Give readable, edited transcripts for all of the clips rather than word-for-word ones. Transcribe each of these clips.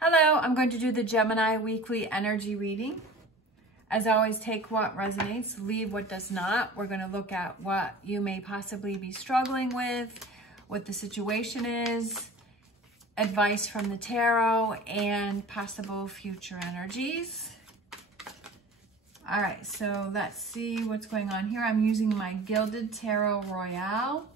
Hello, I'm going to do the Gemini weekly energy reading. As always, take what resonates, leave what does not. We're going to look at what you may possibly be struggling with, what the situation is, advice from the tarot, and possible future energies. All right, so let's see what's going on here. I'm using my Gilded Tarot Royale.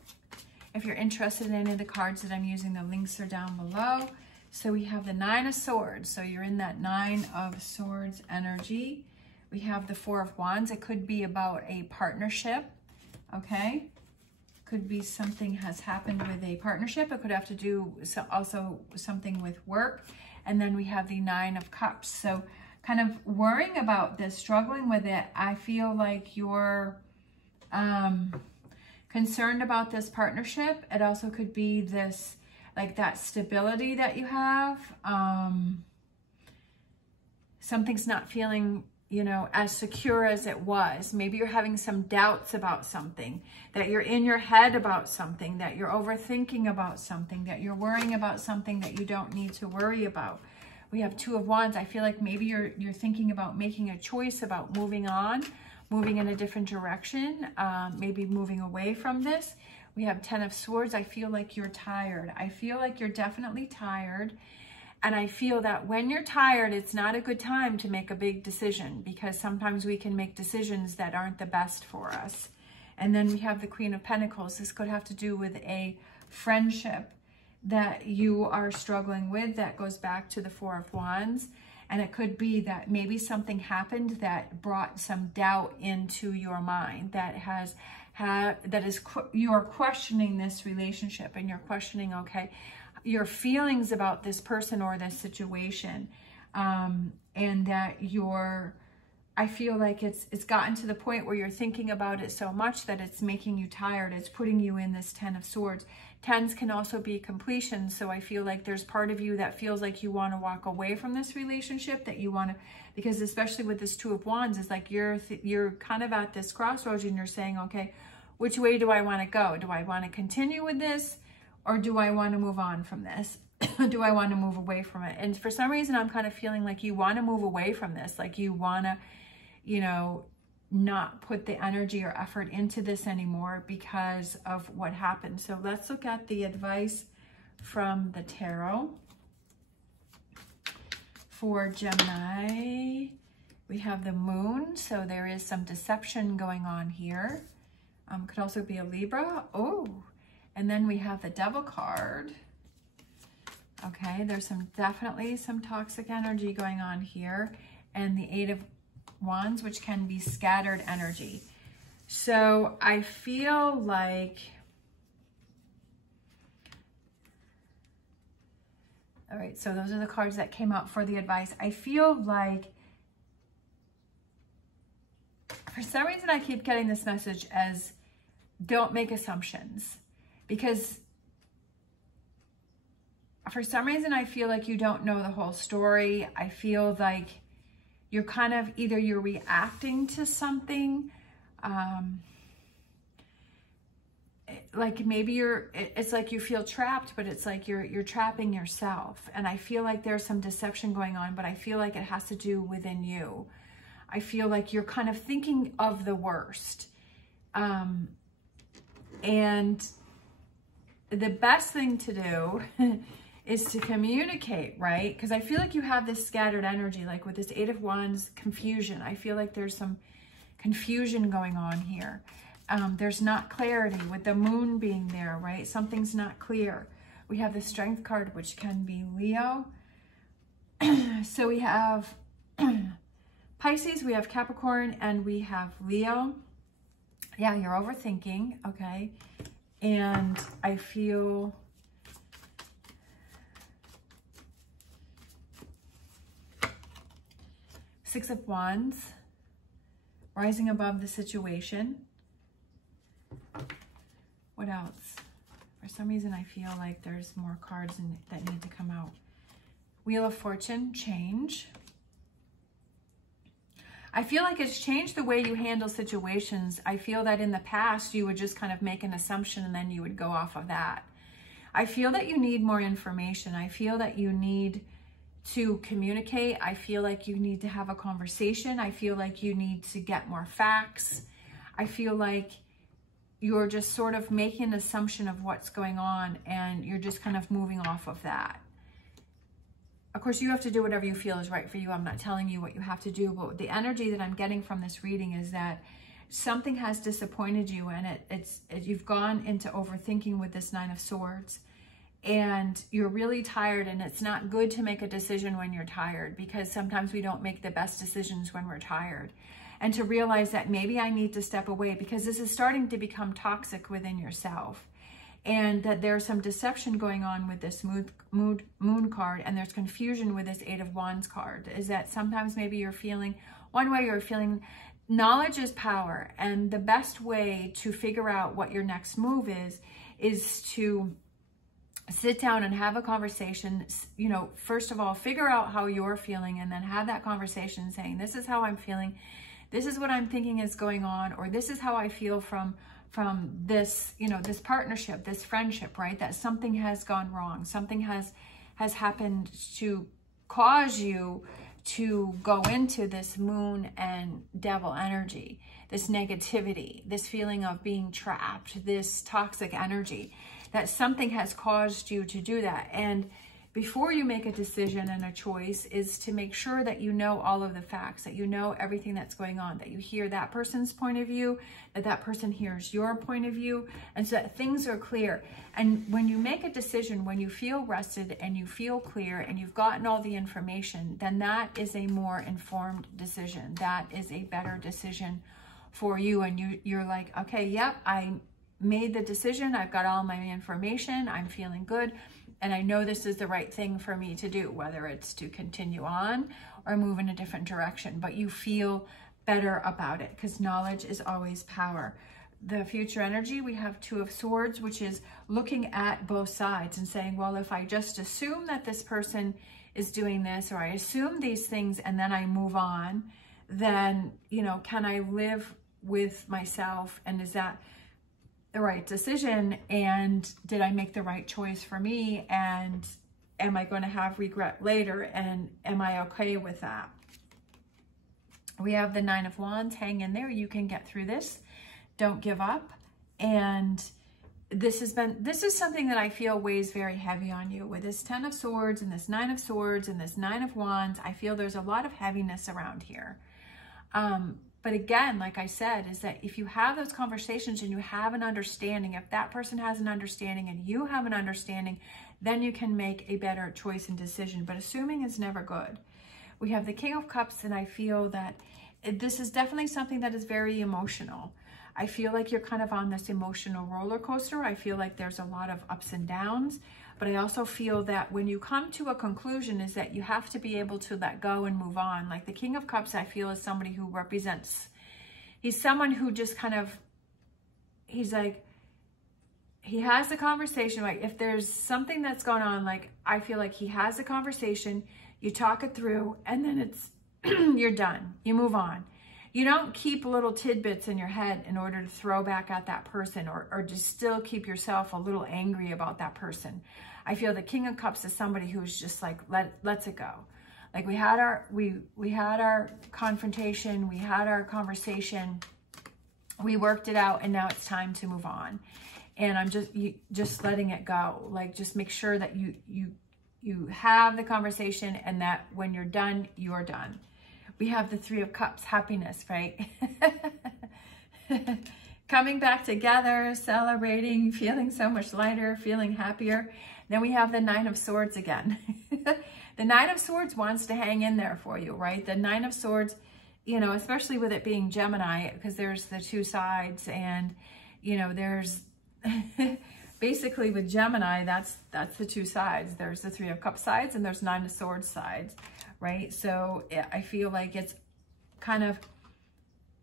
If you're interested in any of the cards that I'm using, the links are down below. So we have the Nine of Swords. So you're in that Nine of Swords energy. We have the Four of Wands. It could be about a partnership, okay? Could be something has happened with a partnership. It could have to do also something with work. And then we have the Nine of Cups. So kind of worrying about this, struggling with it. I feel like you're concerned about this partnership. It also could be this, like that stability that you have. Something's not feeling, you know, as secure as it was. Maybe you're having some doubts about something, that you're in your head about something, that you're overthinking about something, that you're worrying about something that you don't need to worry about. We have Two of Wands. I feel like maybe you're thinking about making a choice about moving on, moving in a different direction, maybe moving away from this. We have Ten of Swords. I feel like you're tired. I feel like you're definitely tired. And I feel that when you're tired, it's not a good time to make a big decision, because sometimes we can make decisions that aren't the best for us. And then we have the Queen of Pentacles. This could have to do with a friendship that you are struggling with that goes back to the Four of Wands. And it could be that maybe something happened that brought some doubt into your mind, you're questioning this relationship, and you're questioning, okay, your feelings about this person or this situation, and that I feel like it's gotten to the point where you're thinking about it so much that it's making you tired. It's putting you in this Ten of Swords. Tens can also be completion. So I feel like there's part of you that feels like you want to walk away from this relationship, that you want to, because especially with this Two of Wands, it's like you're kind of at this crossroads and you're saying, okay, which way do I want to go? Do I want to continue with this, or do I want to move on from this? Do I want to move away from it? And for some reason, I'm kind of feeling like you want to move away from this. Like you want to, you know, not put the energy or effort into this anymore because of what happened. So let's look at the advice from the tarot for Gemini. We have the Moon. So there is some deception going on here. Could also be a Libra. Oh, and then we have the Devil card. Okay, there's definitely some toxic energy going on here. And the Eight of Wands, which can be scattered energy. So I feel like, all right, so those are the cards that came out for the advice. I feel like, for some reason, I keep getting this message as don't make assumptions, because for some reason, I feel like you don't know the whole story. I feel like you're kind of, either you're reacting to something, like maybe it's like you feel trapped, but it's like you're trapping yourself. And I feel like there's some deception going on, but I feel like it has to do within you. I feel like you're kind of thinking of the worst. And the best thing to do is to communicate, right? Because I feel like you have this scattered energy, like with this Eight of Wands, confusion. I feel like there's some confusion going on here. There's not clarity with the Moon being there, right? Something's not clear. We have the Strength card, which can be Leo. So we have Pisces, we have Capricorn, and we have Leo. Yeah, you're overthinking, okay? And I feel Six of Wands, rising above the situation. What else? For some reason, I feel like there's more cards that need to come out. Wheel of Fortune, change. I feel like it's changed the way you handle situations. I feel that in the past, you would just kind of make an assumption and then you would go off of that. I feel that you need more information. I feel that you need to communicate. I feel like you need to have a conversation. I feel like you need to get more facts. I feel like you're just sort of making an assumption of what's going on and you're just kind of moving off of that. Of course, you have to do whatever you feel is right for you. I'm not telling you what you have to do, but the energy that I'm getting from this reading is that something has disappointed you, and you've gone into overthinking with this Nine of Swords, and you're really tired, and it's not good to make a decision when you're tired, because sometimes we don't make the best decisions when we're tired. And to realize that maybe I need to step away because this is starting to become toxic within yourself, and that there's some deception going on with this moon card, and there's confusion with this Eight of Wands card. Is that sometimes maybe you're feeling one way, you're feeling knowledge is power, and the best way to figure out what your next move is to sit down and have a conversation. You know, first of all, figure out how you're feeling, and then have that conversation saying, this is how I'm feeling, this is what I'm thinking is going on, or this is how I feel from this, you know, this partnership, this friendship, right? That something has gone wrong, something has happened to cause you to go into this moon and devil energy, this negativity, this feeling of being trapped, this toxic energy, that something has caused you to do that. And before you make a decision and a choice is to make sure that you know all of the facts, that you know everything that's going on, that you hear that person's point of view, that that person hears your point of view, and so that things are clear. And when you make a decision, when you feel rested and you feel clear and you've gotten all the information, then that is a more informed decision. That is a better decision for you. And you're like, okay, yep, I made the decision. I've got all my information. I'm feeling good. And I know this is the right thing for me to do, whether it's to continue on or move in a different direction. But you feel better about it because knowledge is always power. The future energy, we have Two of Swords, which is looking at both sides and saying, well, if I just assume that this person is doing this, or I assume these things and then I move on, then, you know, can I live with myself? And is that the right decision? And did I make the right choice for me? And am I going to have regret later? And am I okay with that? We have the Nine of Wands. Hang in there. You can get through this. Don't give up. And this is something that I feel weighs very heavy on you with this Ten of Swords and this Nine of Swords and this Nine of Wands. I feel there's a lot of heaviness around here. But again, like I said, is that if you have those conversations and you have an understanding, if that person has an understanding and you have an understanding, then you can make a better choice and decision. But assuming is never good. We have the King of Cups, and I feel that this is definitely something that is very emotional. I feel like you're kind of on this emotional roller coaster. I feel like there's a lot of ups and downs. But I also feel that when you come to a conclusion is that you have to be able to let go and move on. Like the King of Cups, I feel, is somebody who represents, he's someone who just kind of, he's like, he has the conversation. Like if there's something that's going on, like I feel like he has a conversation, you talk it through, and then it's, you're done. You move on. You don't keep little tidbits in your head in order to throw back at that person, or just still keep yourself a little angry about that person. I feel the King of Cups is somebody who's just like, lets it go. Like we had our confrontation, we had our conversation, we worked it out, and now it's time to move on. And I'm just letting it go. Like just make sure that you have the conversation, and that when you're done, you're done. We have the Three of Cups, happiness, right? Coming back together, celebrating, feeling so much lighter, feeling happier. Then we have the Nine of Swords again. The Nine of Swords wants to hang in there for you, right? The Nine of Swords, you know, especially with it being Gemini, because there's the two sides, and, you know, there's basically with Gemini, that's the two sides. There's the Three of Cups sides, and there's Nine of Swords sides, right? So I feel like it's kind of,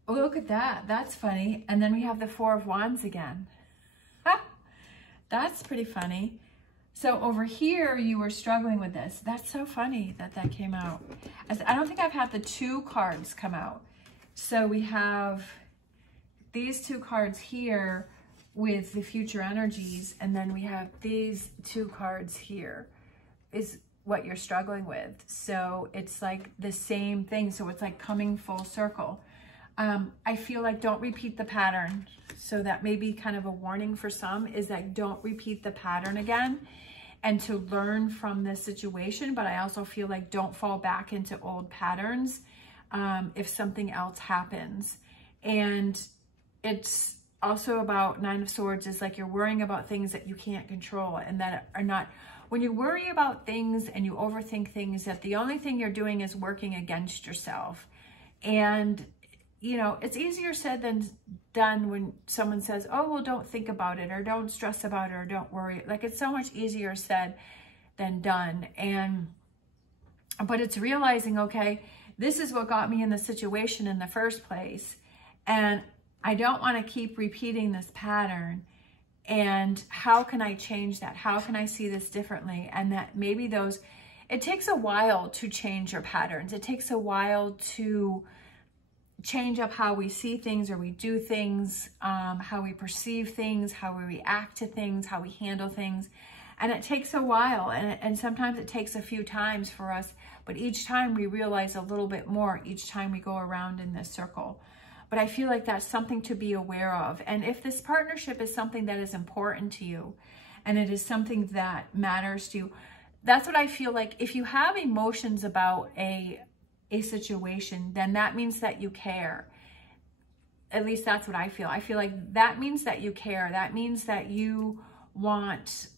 oh, look at that. That's funny. And then we have the Four of Wands again. That's pretty funny. So over here, you were struggling with this. That's so funny that that came out. I don't think I've had the two cards come out. So we have these two cards here with the future energies, and then we have these two cards here what you're struggling with. So it's like the same thing. So it's like coming full circle. I feel like don't repeat the pattern. So that may be kind of a warning for some, is that don't repeat the pattern again, and to learn from this situation. But I also feel like don't fall back into old patterns if something else happens. And it's also about Nine of Swords is like you're worrying about things that you can't control and that are not, when you worry about things and you overthink things, that the only thing you're doing is working against yourself. And you know, it's easier said than done when someone says, oh, well, don't think about it, or don't stress about it, or don't worry. Like, it's so much easier said than done. But it's realizing, okay, this is what got me in the situation in the first place. And I don't want to keep repeating this pattern. And how can I change that? How can I see this differently? And that maybe it takes a while to change your patterns. It takes a while to change up how we see things or we do things, how we perceive things, how we react to things, how we handle things. And it takes a while, and sometimes it takes a few times for us, but each time we realize a little bit more each time we go around in this circle. But I feel like that's something to be aware of. And if this partnership is something that is important to you, and it is something that matters to you, that's what I feel like. If you have emotions about a situation, then that means that you care. At least that's what I feel. I feel like that means that you care. That means that you want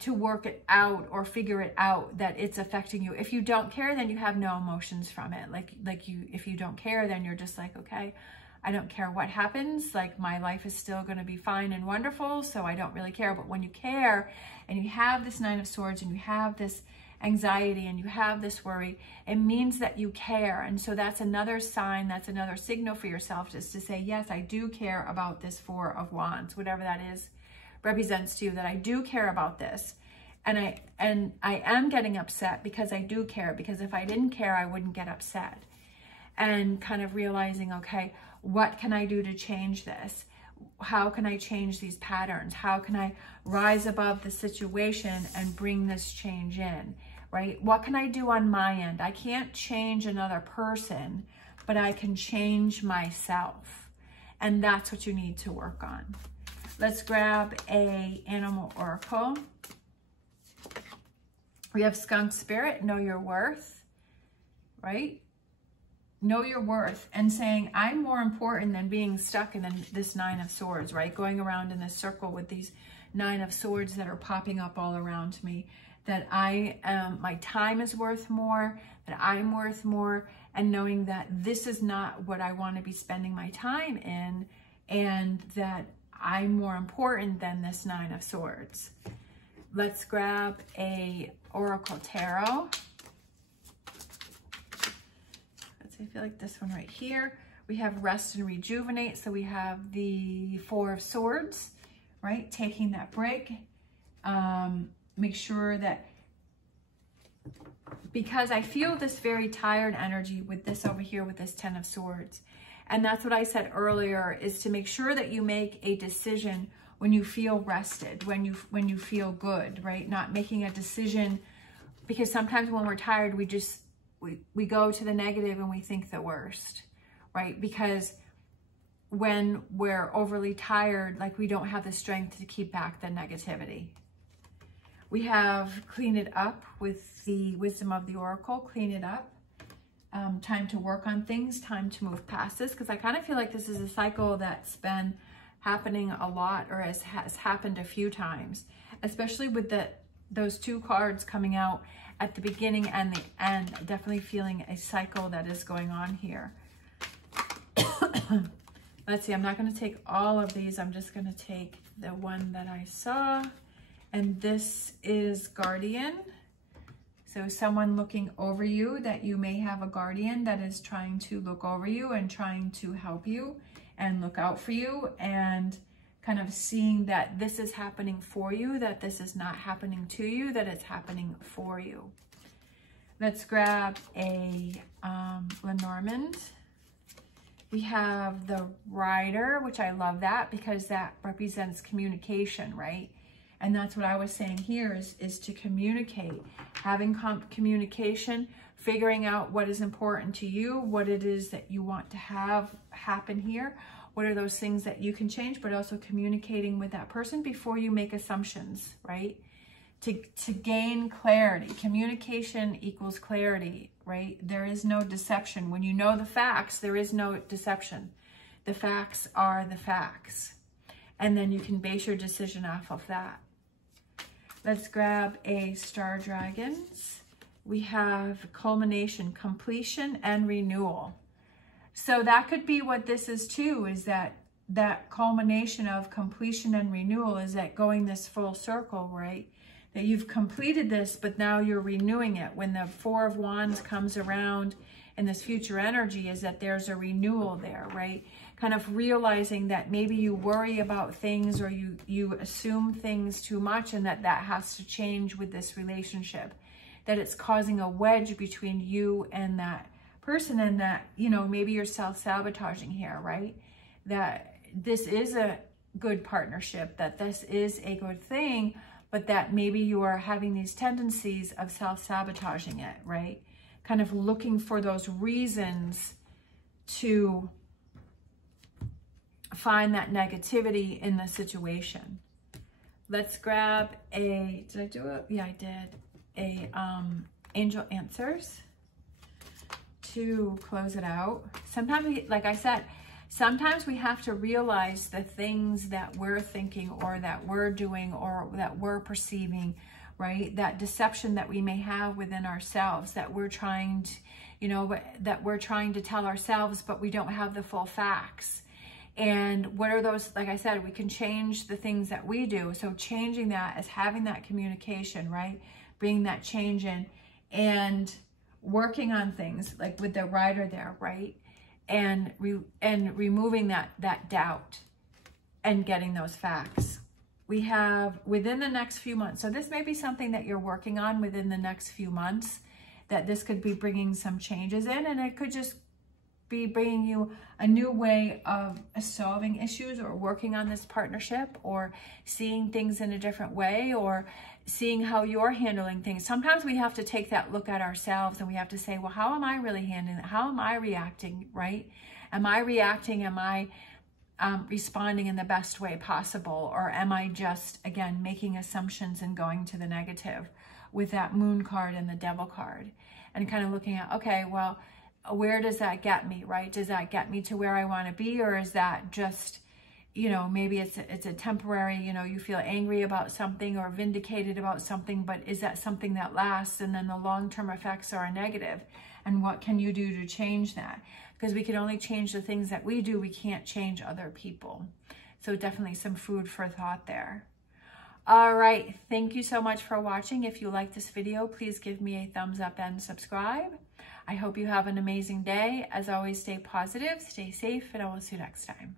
to work it out or figure it out, that it's affecting you. If you don't care, then you have no emotions from it. If you don't care, then you're just like, okay, I don't care what happens. Like, my life is still going to be fine and wonderful, so I don't really care. But when you care and you have this Nine of Swords and you have this anxiety and you have this worry, it means that you care. And so that's another sign, that's another signal for yourself, just to say, yes, I do care about this Four of Wands, whatever that is represents to you, that I do care about this. And I am getting upset because I do care, because if I didn't care, I wouldn't get upset. And kind of realizing, okay, what can I do to change this? How can I change these patterns? How can I rise above the situation and bring this change in, right? What can I do on my end? I can't change another person, but I can change myself. And that's what you need to work on. Let's grab a animal oracle. We have Skunk Spirit, know your worth, right? Know your worth, and saying, I'm more important than being stuck in this Nine of Swords, right? Going around in this circle with these Nine of Swords that are popping up all around me. That my time is worth more, that I'm worth more, and knowing that this is not what I want to be spending my time in, and that I'm more important than this Nine of Swords. Let's grab a Oracle Tarot. I feel like this one right here. We have Rest and Rejuvenate. So we have the Four of Swords, right? Taking that break. Make sure that, because I feel this very tired energy with this over here with this Ten of Swords. And that's what I said earlier, is to make sure that you make a decision when you feel rested, when you feel good, right? Not making a decision, because sometimes when we're tired, we go to the negative and we think the worst, right? Because when we're overly tired, like, we don't have the strength to keep back the negativity. We have Clean It Up with the Wisdom of the Oracle. Clean it up. Time to work on things, time to move past this, because I kind of feel like this is a cycle that's been happening a lot, or has happened a few times, especially with those two cards coming out at the beginning and the end. Definitely feeling a cycle that is going on here. Let's see, I'm not going to take all of these. I'm just going to take the one that I saw. And this is Guardian. So someone looking over you, that you may have a guardian that is trying to look over you and trying to help you and look out for you, and kind of seeing that this is happening for you, that this is not happening to you, that it's happening for you. Let's grab a Lenormand. We have the Rider, which I love that, because that represents communication, right? And that's what I was saying here is to communicate, having communication, figuring out what is important to you, what it is that you want to have happen here. What are those things that you can change, but also communicating with that person before you make assumptions, right? To gain clarity. Communication equals clarity, right? There is no deception. When you know the facts, there is no deception. The facts are the facts. And then you can base your decision off of that. Let's grab a Star Dragons. We have culmination, completion, and renewal. So that could be what this is too, is that culmination of completion and renewal is that going this full circle, right? That you've completed this, but now you're renewing it. When the Four of Wands comes around in this future energy, is that there's a renewal there, right? Kind of realizing that maybe you worry about things or you assume things too much, and that has to change with this relationship. That it's causing a wedge between you and that person, and that, you know, maybe you're self-sabotaging here, right? That this is a good partnership, that this is a good thing, but that maybe you are having these tendencies of self-sabotaging it, right? Kind of looking for those reasons to find that negativity in the situation. Let's grab a, did I do it? Yeah, I did. A angel answers to close it out. Sometimes, like I said, sometimes we have to realize the things that we're thinking or that we're doing or that we're perceiving, right? That deception that we may have within ourselves, that we're trying to, you know, that we're trying to tell ourselves, but we don't have the full facts. And what are those? Like I said, we can change the things that we do. So changing that is having that communication, right? Bringing that change in and working on things like with the rider there, right? And removing that doubt and getting those facts. We have within the next few months. So this may be something that you're working on within the next few months, that this could be bringing some changes in, and it could just be bringing you a new way of solving issues or working on this partnership or seeing things in a different way or seeing how you're handling things. Sometimes we have to take that look at ourselves and we have to say, well, how am I really handling it? How am I reacting, right? Am I reacting? Am I responding in the best way possible? Or am I just, again, making assumptions and going to the negative with that Moon card and the Devil card? And kind of looking at, okay, well, where does that get me, right? Does that get me to where I want to be? Or is that just, you know, maybe it's a temporary, you know, you feel angry about something or vindicated about something, but is that something that lasts? And then the long-term effects are negative. And what can you do to change that? Because we can only change the things that we do. We can't change other people. So definitely some food for thought there. All right. Thank you so much for watching. If you like this video, please give me a thumbs up and subscribe. I hope you have an amazing day. As always, stay positive, stay safe, and I will see you next time.